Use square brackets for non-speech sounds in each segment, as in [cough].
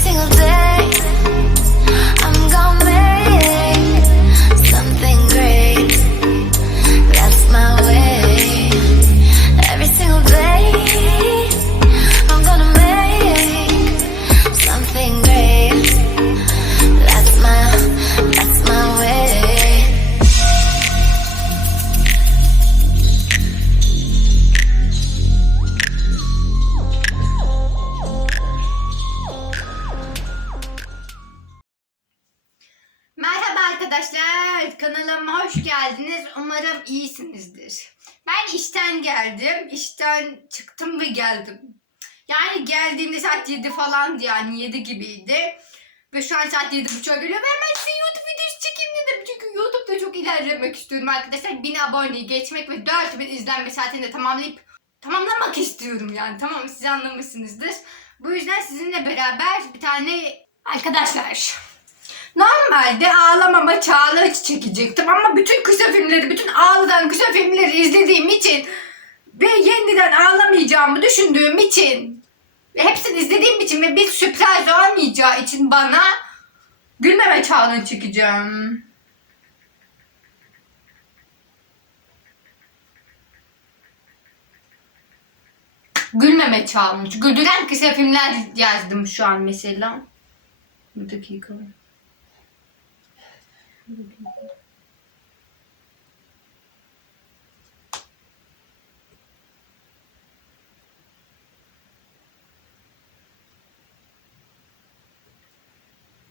single day. Arkadaşlar, kanalıma hoş geldiniz. Umarım iyisinizdir. Ben işten geldim, işten çıktım ve geldim. Yani geldiğimde saat 7 falandı yani 7 gibiydi. Ve şu an saat 7.30'a geliyor ve hemen size YouTube videosu çekeyim dedim. Çünkü YouTube'da çok ilerlemek istiyorum arkadaşlar. 1000 aboneyi geçmek ve 4000 izlenme saatini de tamamlayıp tamamlamak istiyorum yani. Tamam siz anlamışsınızdır. Bu yüzden sizinle beraber bir tane arkadaşlar Normalde ağlamama challenge çekecektim ama bütün kısa filmleri, bütün ağladan kısa filmleri izlediğim için ve yeniden ağlamayacağımı düşündüğüm için ve hepsini izlediğim için ve bir sürpriz olmayacağı için bana gülmeme challenge çekeceğim. Gülmeme challenge. Güldüren kısa filmler yazdım şu an mesela. Bir dakika.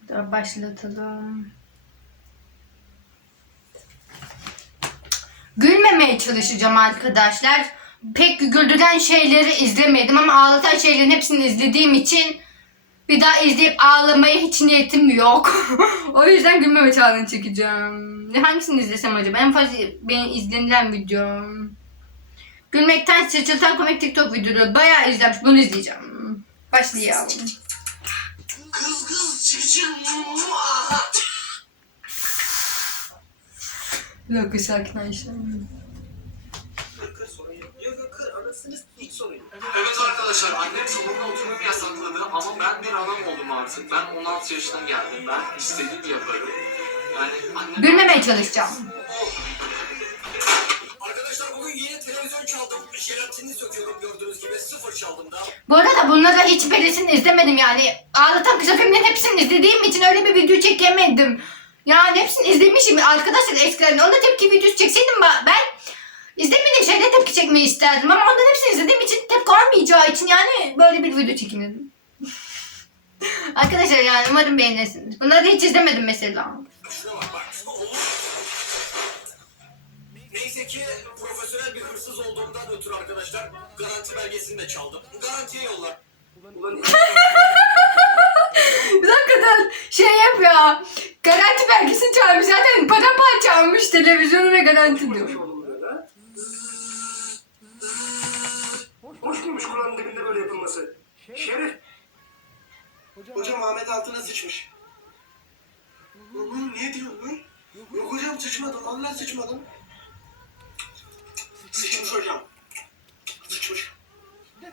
Daha başlatalım. Gülmemeye çalışacağım arkadaşlar. Pek güldüren şeyleri izlemedim ama ağlatan şeylerin hepsini izlediğim için bir daha izleyip ağlamaya hiç niyetim yok. [laughs] o yüzden gülmeme challenge çekeceğim. Ne hangisini izlesem acaba? En fazla benim izlenilen videom. Gülmekten sıçratan komik TikTok videoları bayağı izlenmiş. Bunu izleyeceğim. Başlayalım. Bir dakika sakin Ayşe. Kır kır sorun yok. Yok yok kır anasını hiç sorun yok. Evet arkadaşlar annem salonda oturmamı yasakladı ama ben bir adam oldum artık. Ben 16 yaşına geldim. Ben istediğimi yaparım. Yani annem... Gülmemeye çalışacağım. Arkadaşlar bugün yeni televizyon çaldım. Jelatini söküyorum gördüğünüz gibi sıfır çaldım da. Bu arada bunları hiçbirisini izlemedim yani. Ağlatan kısa filmlerin hepsini izlediğim için öyle bir video çekemedim. Yani hepsini izlemişim arkadaşlar eskiden. Onda tepki videosu çekseydim ben izlemediğim şeyde tepki çekmeyi isterdim. Ama ondan hepsini izlediğim için tepki olmayacağı için yani böyle bir video çekeyim dedim. [laughs] arkadaşlar yani umarım beğenirsiniz. Bunları da hiç izlemedim mesela. Neyse ki profesyonel bir hırsız olduğumdan ötürü arkadaşlar garanti belgesini de çaldım. Garantiye yollar. Ulan [laughs] Bir dakika şey yapıyor. Garanti belgesini çalmış. Zaten paramparça almış televizyonu ve garanti diyor. Muymuş Kur'an'ın dibinde böyle yapılması? Şerif. Hocam Ahmet altına sıçmış. Oğlum niye diyorsun lan? Yok hocam sıçmadım. Allah sıçmadım. Sıçmış hocam. Sıçmış.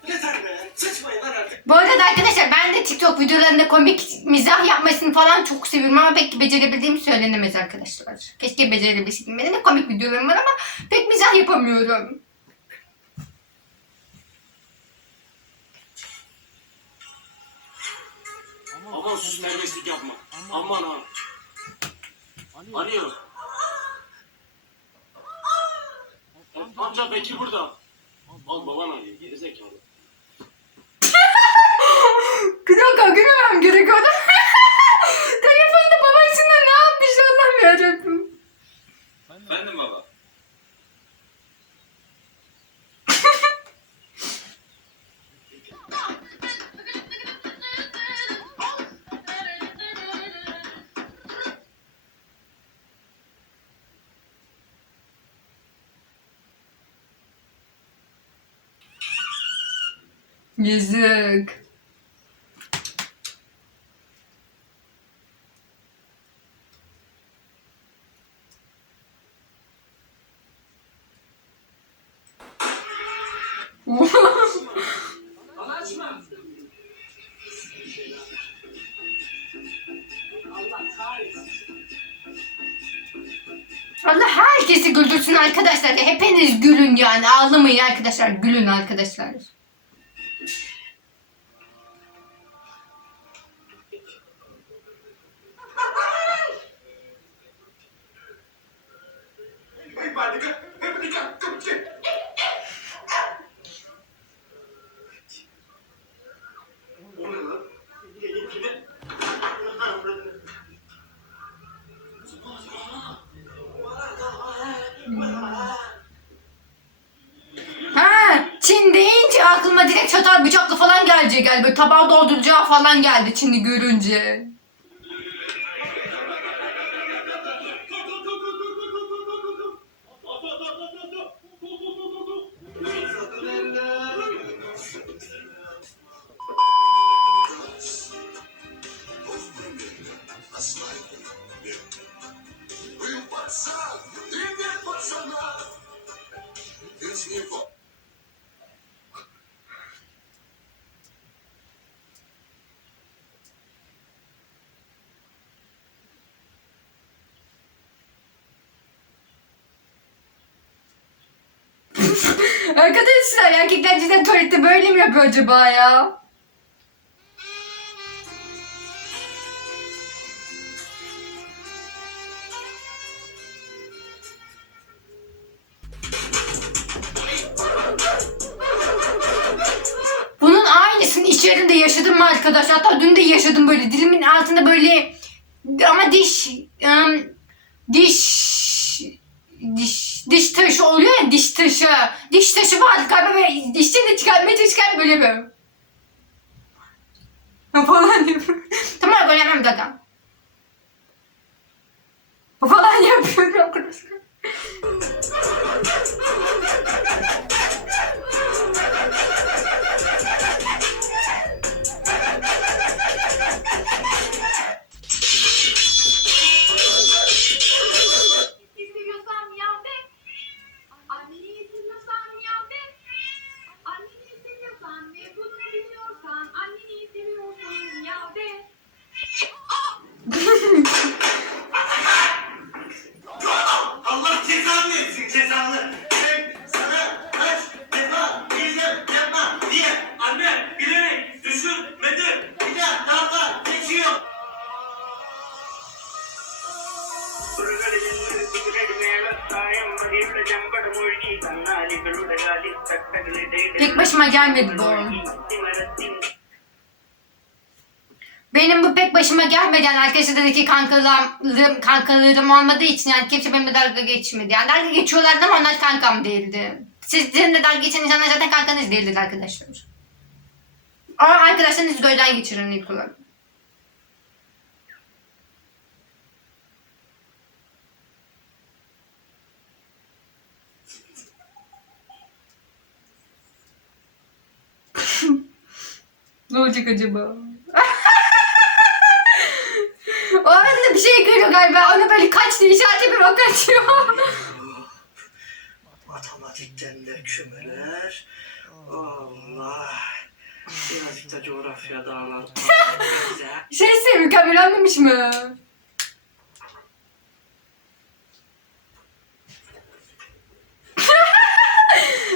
Yeter be. Sıçmayın lan artık. Bu arada arkadaşlar ben de TikTok videolarında komik mizah yapmasını falan çok seviyorum ama pek becerebildiğim söylenemez arkadaşlar. Keşke becerebilseydim. Benim de komik videolarım var ama pek mizah yapamıyorum. Aman sus terbiyesizlik yapma. Aman ha. Arıyor. Amca Bekir burada. Al baban arıyor. Gerizekalı. [laughs] Bir dakika gülmemem gerekiyordu. [laughs] Telefonda babasına ne yapmış Allah'ım yarabbim. Efendim baba. Yazık. [laughs] Allah herkesi güldürsün arkadaşlar. Hepiniz gülün yani. Ağlamayın arkadaşlar. Gülün arkadaşlar. Ha, Çin deyince aklıma direkt çatal bıçaklı falan gelecek galiba. Böyle tabağı dolduracağı falan geldi Çin'i görünce. Arkadaşlar erkekler cidden tuvalette böyle mi yapıyor acaba ya? Bunun aynısını iş yerinde yaşadım mı arkadaş? Hatta dün de yaşadım böyle dilimin altında böyle ama diş ım, diş diş diş taşı oluyor ya diş taşı. Diş taşı var galiba ve dişleri çıkartmaya çalışırken böyle böyle. falan yapıyorum. tamam böyle yapmam bir dakika. Falan yapıyorum Tek başıma gelmedi bu. Benim bu pek başıma gelmeden arkadaşlar dedi ki kankalarım, kankalarım olmadığı için yani kimse benimle dalga geçmedi. Yani dalga geçiyorlardı ama onlar kankam değildi. Sizinle dalga geçen insanlar zaten kankanız değildir arkadaşlar. Ama arkadaşlarınızı gözden geçirin ilk olarak. ne olacak acaba? [laughs] o anda bir şey görüyor galiba. Ona böyle kaçtı işaret yapıyor o kaçıyor. [laughs] Matematikten de kümeler. Allah. Birazcık da coğrafya dağlar. Güzel. [laughs] Şeyse mükemmel anlamış mı?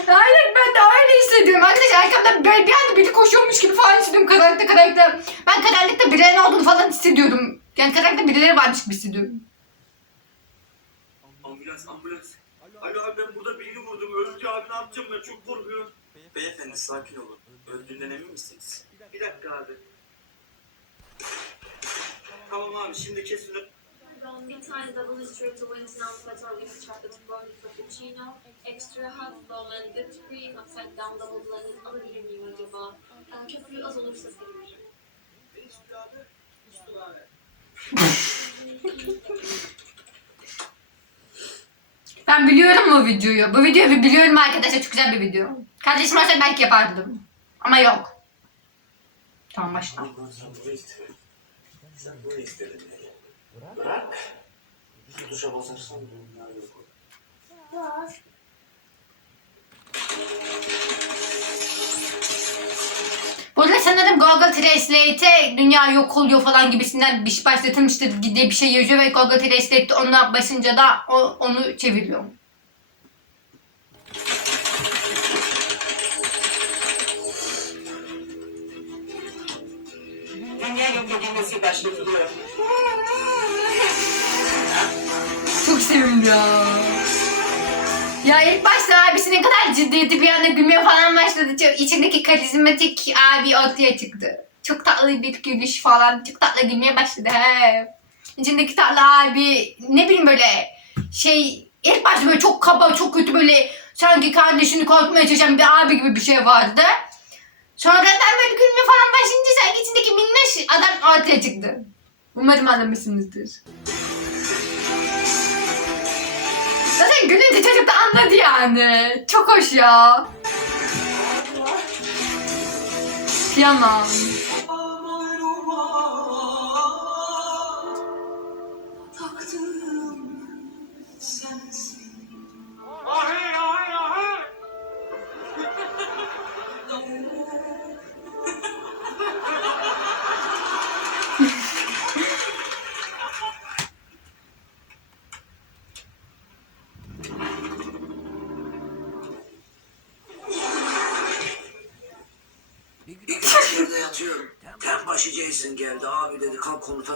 Aynen ben de öyle hissediyorum. Arkadaşlar arkamda böyle bir anda biri koşuyormuş gibi falan hissediyorum karanlıkta karanlıkta. Ben karanlıkta birilerinin olduğunu falan hissediyorum. Yani karanlıkta birileri varmış gibi hissediyorum. Ambulans ambulans. Alo abi ben burada bilgi vurdum. Öldü abi ne yapacağım ben çok korkuyorum. Beyefendi sakin olun. Öldüğünden emin misiniz? Bir dakika abi. Tamam abi şimdi kesin Bir tane double strip to Wellington Alphabet or with chocolate brownie frappuccino. Extra hot lemon whipped cream upside down double blended alabilir miyim acaba? Ee, Köpüğü az olursa sevinirim. Ben biliyorum bu videoyu. Bu videoyu biliyorum arkadaşlar. Çok güzel bir video. Kardeşim olsa belki yapardım. Ama yok. Tamam başla. Sen bunu istedin. Sen istedin. Bırak. Duşa basarsan bunlar yok. Burada sanırım Google Translate'e dünya yok oluyor falan gibisinden bir şey başlatılmıştır diye bir şey yazıyor ve Google Translate ona basınca da onu çeviriyor. Dünya yok edilmesi başlatılıyor. Çok sevimli ya. Ya ilk başta abisi ne kadar ciddiydi bir anda gülmeye falan başladı. Çok, içindeki karizmatik abi ortaya çıktı. Çok tatlı bir gülüş falan. Çok tatlı gülmeye başladı. He. İçindeki tatlı abi ne bileyim böyle şey ilk başta böyle çok kaba çok kötü böyle sanki kardeşini korkmaya çalışan bir abi gibi bir şey vardı. Sonradan böyle gülmeye falan başlayınca sanki içindeki minnoş adam ortaya çıktı. Umarım anlamışsınızdır. Zaten gülünce çocuk da anladı yani. Çok hoş ya. Kıyamam.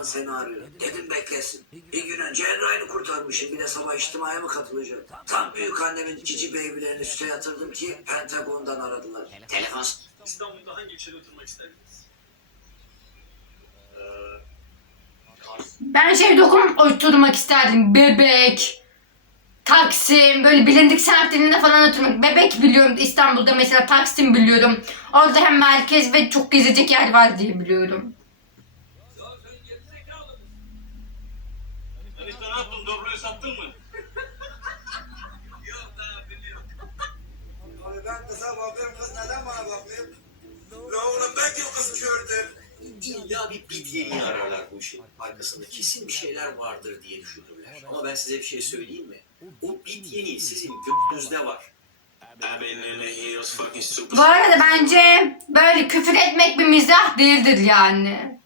Seni arıyor. Dedim beklesin. Bir gün önce Enray'ını kurtarmışım. Bir de sabah içtimaya mı katılacağım? Tam büyük annemin cici beybilerini üste yatırdım ki Pentagon'dan aradılar. Telefon İstanbul'da hangi ilçede oturmak isterdiniz? Ben şey dokum oturmak isterdim. Bebek. Taksim böyle bilindik semtlerinde falan oturmak. Bebek biliyorum İstanbul'da mesela Taksim biliyorum. Orada hem merkez ve çok gezecek yer var diye biliyorum. Ne yaptın? Dobloyu sattın mı? Yok daha biliyorum. Abi ben kıza bakıyorum kız neden bana bakmıyor? Ya oğlum belki o kız kördür. İlla bir bidyeni ararlar bu işin. Arkasında kesin bir şeyler vardır diye düşünürler. Ama ben size bir şey söyleyeyim mi? O bidyeni sizin götünüzde var. Bu arada bence böyle küfür etmek bir mizah değildir yani.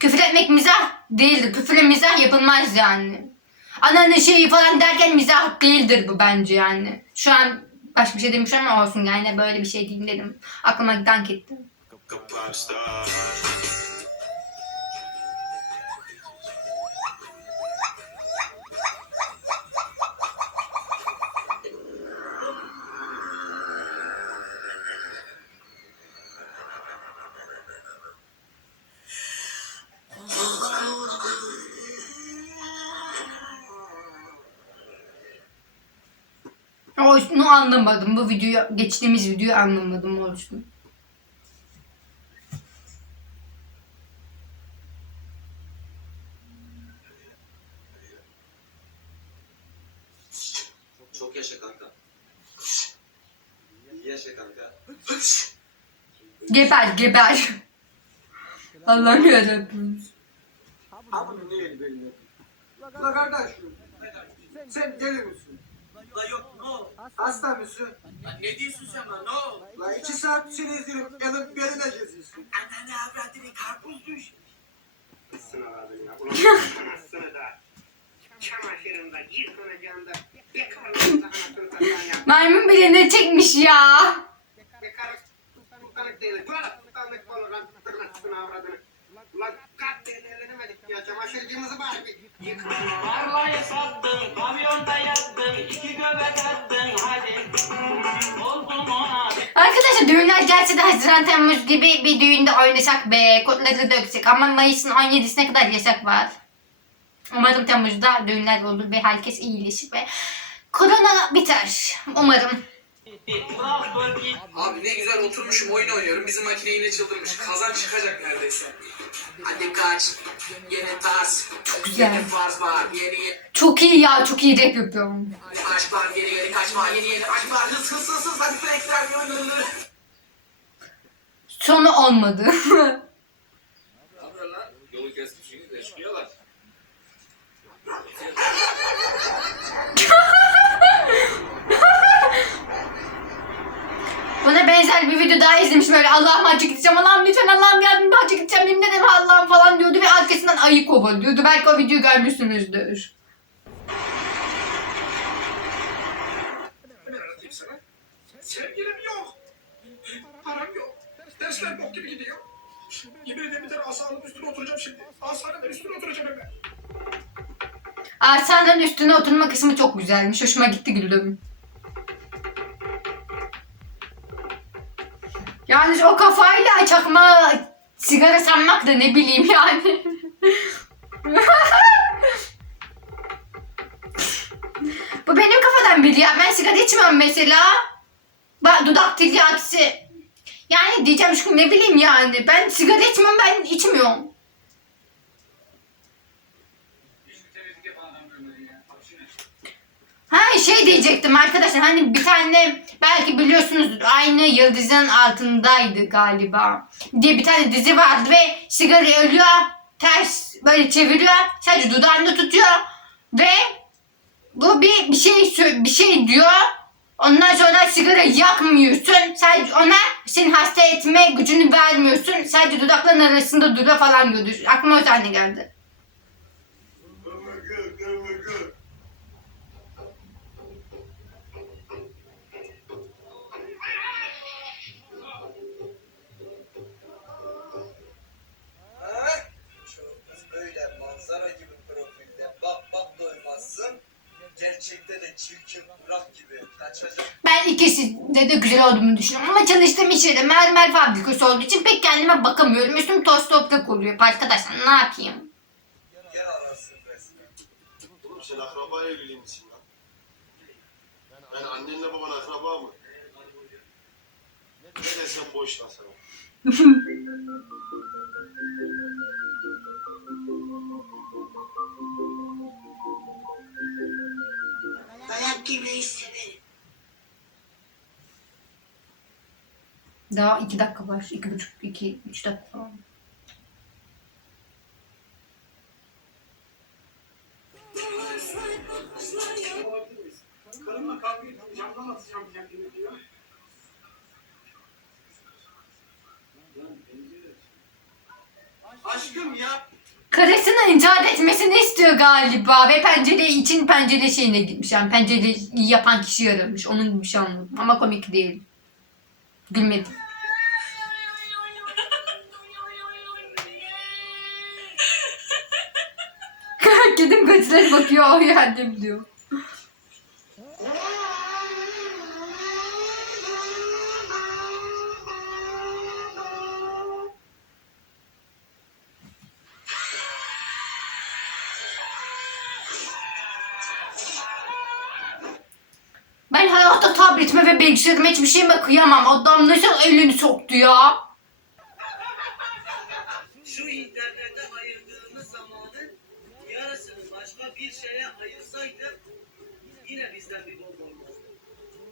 Küfür etmek mizah değildir. Küfürle mizah yapılmaz yani. Ananın şeyi falan derken mizah değildir bu bence yani. Şu an başka bir şey demiş ama olsun yani böyle bir şey diyeyim dedim. Aklıma dank etti. Onu anlamadım. Bu videoyu, geçtiğimiz videoyu anlamadım olsun. Çok yaşa kanka. İyi yaşa kanka. Geber geber. Allah'ım yarabbim. Abi ne yeri belli? La kardeşim. Sen deli misin? La yok ne oldu? Hasta mısın? Lan ne diyorsun sen lan ne oldu? La iki saat seni izliyorum. Elin beline geziyorsun. Anne avradını karpuz düş. Sınavadın ya. Ulan anasını da. Çamaşırında, yıkanacağında. Bekarlığında anasını da sen yap. Maymun bile ne çekmiş ya. Bekarlık sultanlık değil. Böyle sultanlık olur lan. Tırnasını avradını. Ulan kat ellenemedik ya. Çamaşırcımızı bari bir yıkayalım. Tarlayı sattın, kamyonda yattın, iki göbek attın hadi. Oldum ona Arkadaşlar düğünler gelse de Haziran Temmuz gibi bir düğünde oynasak be. Kodları döksek ama Mayıs'ın 17'sine kadar yasak var. Umarım Temmuz'da düğünler olur ve herkes iyileşir ve korona biter. Umarım. Abi ne güzel oturmuşum oyun oynuyorum. Bizim makine yine çıldırmış. Kazan çıkacak neredeyse. Hadi kaç. Yeni tarz. Çok güzel. Yeni farz var. Yeni yeni Çok iyi ya çok iyi rap yapıyorum. aşk var. Yeni yeni kaçma. Yeni yeni aşk var. Hız hız hız hız. Hadi fleksler. Sonu olmadı. [laughs] Yolu kesmişsiniz de çıkıyorlar. [laughs] Buna benzer bir video daha izlemişim öyle Allah'ım hacı gideceğim Allah'ım lütfen Allah'ım yardım hacı gideceğim yemin ederim Allah'ım falan diyordu ve arkasından ayı kovalıyordu. Belki o videoyu görmüşsünüzdür. Sevgilim yok. Param yok. Dersler bok gibi gidiyor. Yemin ederim bir tane asanın üstüne oturacağım şimdi. Asanın üstüne oturacağım hemen. Arsanın üstüne oturma kısmı çok güzelmiş. Hoşuma gitti gülüm. Yalnız o kafayla çakma sigara sanmak da ne bileyim yani. Bu benim kafadan biri ya. Ben sigara içmem mesela. Bak dudak dili aksi. Yani diyeceğim şu ne bileyim yani. Ben sigara içmem ben içmiyorum. Ha şey diyecektim arkadaşlar hani bir tane belki biliyorsunuzdur aynı yıldızın altındaydı galiba. Diye bir tane dizi vardı ve sigara ölüyor ters böyle çeviriyor sadece dudağında tutuyor ve bu bir bir şey bir şey diyor. Ondan sonra sigara yakmıyorsun sadece ona seni hasta etme gücünü vermiyorsun sadece dudakların arasında duruyor falan diyordu. Aklıma o sahne geldi. Gerçekte de çirkin bırak gibi kaçacak. Ben ikisinde de güzel olduğumu düşünüyorum. Ama çalıştığım iş yeri mermer fabrikası olduğu için pek kendime bakamıyorum. Üstüm toz toprak oluyor arkadaşlar. Ne yapayım? Resmen. Oğlum sen akraba evliliği misin lan? Yani annenle baban akraba mı? Ne desem boş lan [laughs] sana. Yemeyi severim. Daha iki dakika var. İki buçuk, iki, üç dakika falan. Aşkım ya. Karısının icat etmesini istiyor galiba ve pencere için pencere şeyine gitmiş. Yani pencereyi yapan kişi aramış. Onun gibi bir şey anladım. Ama komik değil. Gülmedim. [laughs] [laughs] Kedim gözleri bakıyor o yerde diyor. Ve bilgisayarıma hiçbir şeyime kıyamam. Adam nasıl elini soktu ya? Şu internete ayırdığımız zamanın yarısını başka bir şeye ayırsaydık yine bizden bir bol olmazdı.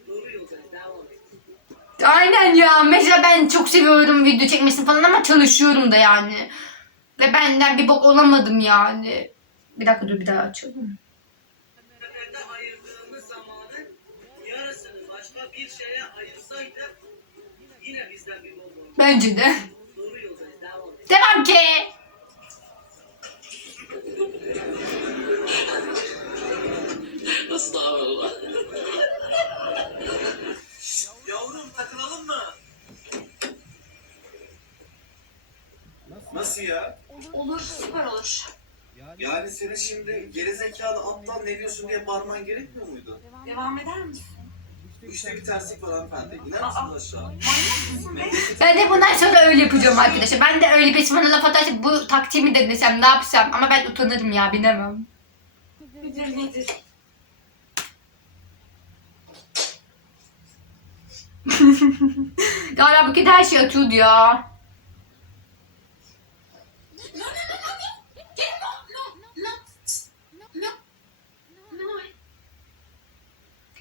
Doğru yoldayız devam et. Aynen ya. Mesela ben çok seviyorum video çekmesini falan ama çalışıyorum da yani. Ve benden bir bok olamadım yani. Bir dakika dur bir daha açalım. İnternete bir şeye ayırsaydık yine bizden bir bol olmazdı. Bence de. Doğru yoldayız devam et. Devam ki. Nasıl valla? Yavrum takılalım mı? Nasıl ya? Olur, süper olur. Yani senin şimdi gerizekalı aptal ne diyorsun diye bağırman gerekmiyor muydu? Devam eder misin? Bu işte bir terslik var hanımefendi. İner misiniz aşağı? Ben de bundan sonra öyle yapacağım arkadaşlar. Ben de öyle bir bana laf atarsa bu taktiğimi de desem ne yapsam ama ben utanırım ya bilemem. Nedir [laughs] halbuki de her şey atıyordu ya.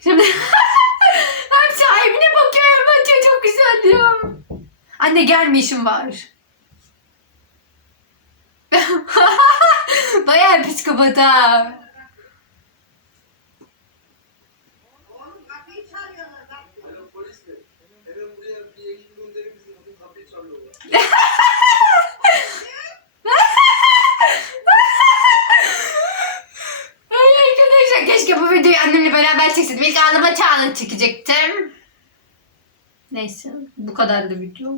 Şimdi sahibine bakıyorum atıyor çok güzel diyorum. Anne gelme işim var. [laughs] Bayağı psikopat ha. Yeah. [laughs] Keşke bu videoyu annemle beraber çekseydim. İlk ağlama challenge çekecektim. Neyse bu kadar da video.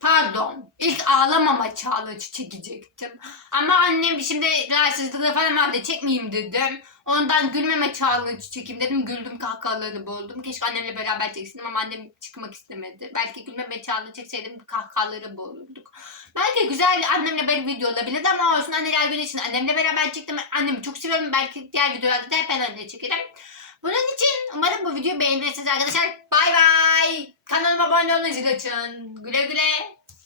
Pardon. İlk ağlamama challenge çekecektim. Ama annem şimdi rahatsızlığı falan vardı çekmeyeyim dedim. Ondan gülmeme challenge çekeyim dedim. Güldüm kahkahaları boğuldum. Keşke annemle beraber çekseydim ama annem çıkmak istemedi. Belki gülmeme challenge çekseydim kahkahaları boğulurduk. Belki güzel annemle böyle video olabilirdi ama olsun anneler günü için annemle beraber çektim. Annemi çok seviyorum. Belki diğer videolarda da hep ben anne çekerim. Bunun için umarım bu videoyu beğenirsiniz arkadaşlar. Bay bay. Kanalıma abone zil açın. Güle güle.